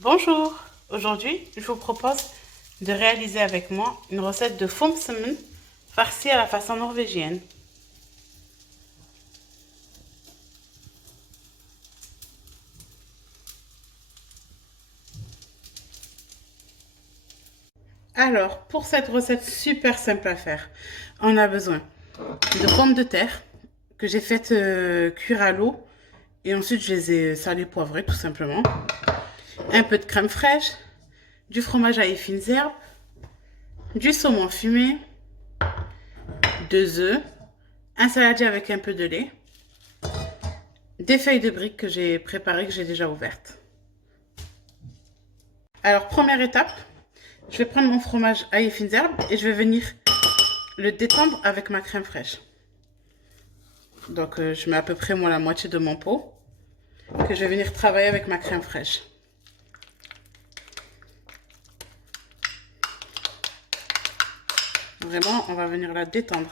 Bonjour, aujourd'hui je vous propose de réaliser avec moi une recette de fomsemen farcie à la façon norvégienne. Alors, pour cette recette super simple à faire, on a besoin de pommes de terre que j'ai faites cuire à l'eau et ensuite je les ai salées poivrées tout simplement. Un peu de crème fraîche, du fromage à fines herbes, du saumon fumé, 2 œufs, un saladier avec un peu de lait, des feuilles de briques que j'ai préparées, que j'ai déjà ouvertes. Alors, première étape, je vais prendre mon fromage à fines herbes et je vais venir le détendre avec ma crème fraîche. Donc, je mets à peu près la moitié de mon pot que je vais venir travailler avec ma crème fraîche. Vraiment, on va venir la détendre.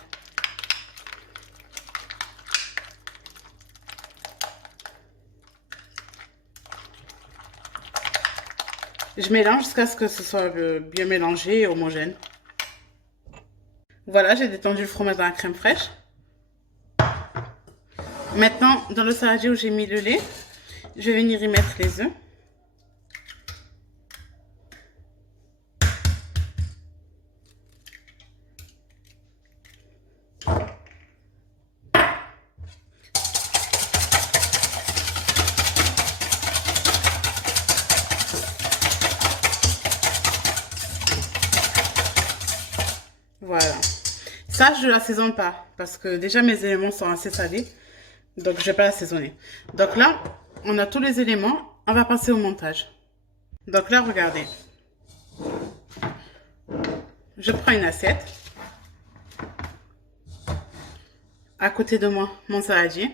Je mélange jusqu'à ce que ce soit bien mélangé et homogène. Voilà, j'ai détendu le fromage dans la crème fraîche. Maintenant, dans le saladier où j'ai mis le lait, je vais venir y mettre les œufs. Voilà. Ça, je ne l'assaisonne pas parce que déjà mes éléments sont assez salés. Donc, je ne vais pas l'assaisonner. Donc là, on a tous les éléments. On va passer au montage. Donc là, regardez. Je prends une assiette. À côté de moi, mon saladier.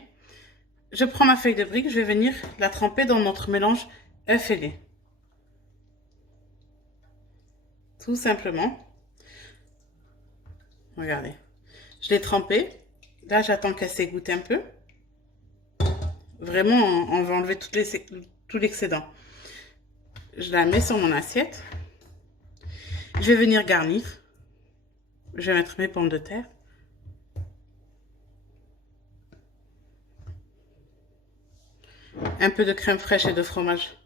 Je prends ma feuille de brique. Je vais venir la tremper dans notre mélange œuf et lait. Tout simplement. Regardez. Je l'ai trempée. Là, j'attends qu'elle s'égoutte un peu. Vraiment, on va enlever tout l'excédent. Je la mets sur mon assiette. Je vais venir garnir. Je vais mettre mes pommes de terre. Un peu de crème fraîche et de fromage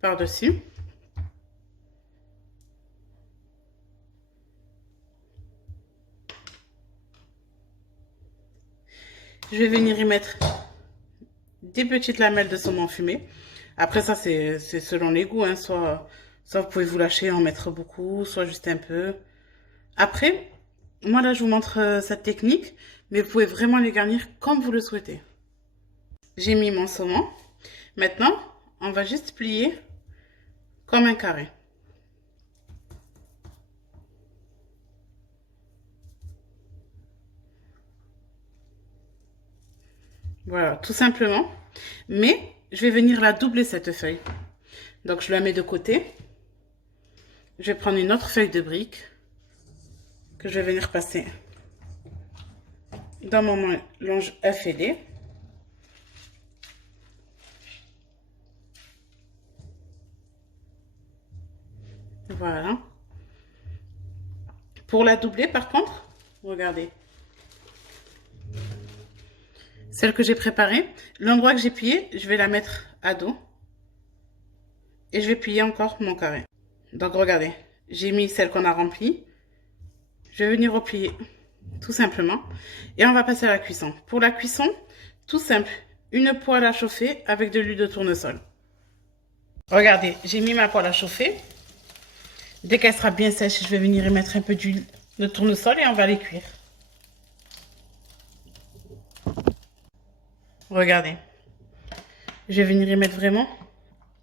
par-dessus. Je vais venir y mettre des petites lamelles de saumon fumé. Après ça, c'est selon les goûts. Hein. Soit vous pouvez vous lâcher, en mettre beaucoup, soit juste un peu. Après, moi là, je vous montre cette technique, mais vous pouvez vraiment les garnir comme vous le souhaitez. J'ai mis mon saumon. Maintenant, on va juste plier comme un carré. Voilà, tout simplement. Mais je vais venir la doubler cette feuille. Donc, je la mets de côté. Je vais prendre une autre feuille de brique que je vais venir passer dans mon mélange œuf et lait. Voilà. Pour la doubler, par contre, regardez. Celle que j'ai préparée, l'endroit que j'ai plié, je vais la mettre à dos. Et je vais plier encore mon carré. Donc, regardez. J'ai mis celle qu'on a remplie. Je vais venir replier tout simplement. Et on va passer à la cuisson. Pour la cuisson, tout simple. Une poêle à chauffer avec de l'huile de tournesol. Regardez, j'ai mis ma poêle à chauffer. Dès qu'elle sera bien sèche, je vais venir y mettre un peu d'huile de tournesol et on va les cuire. Regardez. Je vais venir y mettre vraiment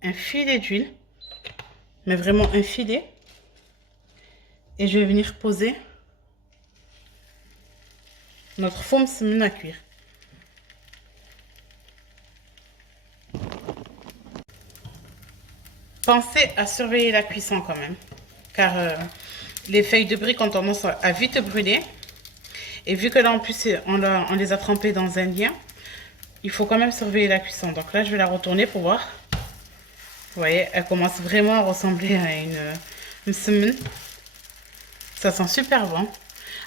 un filet d'huile. Mais vraiment un filet. Et je vais venir poser notre fomsemen à cuire. Pensez à surveiller la cuisson quand même. Car les feuilles de briques ont tendance à vite brûler. Et vu que là en plus on les a trempées dans un lien, il faut quand même surveiller la cuisson. Donc là je vais la retourner pour voir. Vous voyez, elle commence vraiment à ressembler à une semaine. Ça sent super bon.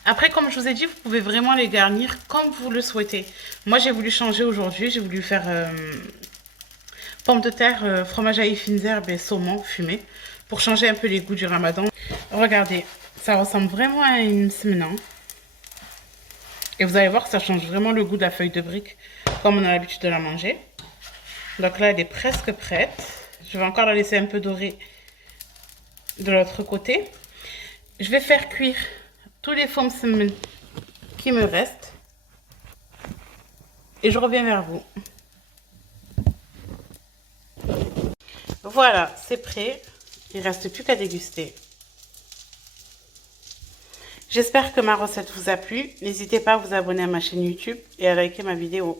Après, comme je vous ai dit, vous pouvez vraiment les garnir comme vous le souhaitez. Moi, j'ai voulu changer aujourd'hui. J'ai voulu faire pommes de terre, fromage à fines herbes et saumon fumé pour changer un peu les goûts du ramadan. Regardez, ça ressemble vraiment à une semaine. Et vous allez voir que ça change vraiment le goût de la feuille de brique comme on a l'habitude de la manger. Donc là, elle est presque prête. Je vais encore la laisser un peu dorer de l'autre côté. Je vais faire cuire tous les pommes qui me restent. Et je reviens vers vous. Voilà, c'est prêt. Il ne reste plus qu'à déguster. J'espère que ma recette vous a plu. N'hésitez pas à vous abonner à ma chaîne YouTube et à liker ma vidéo.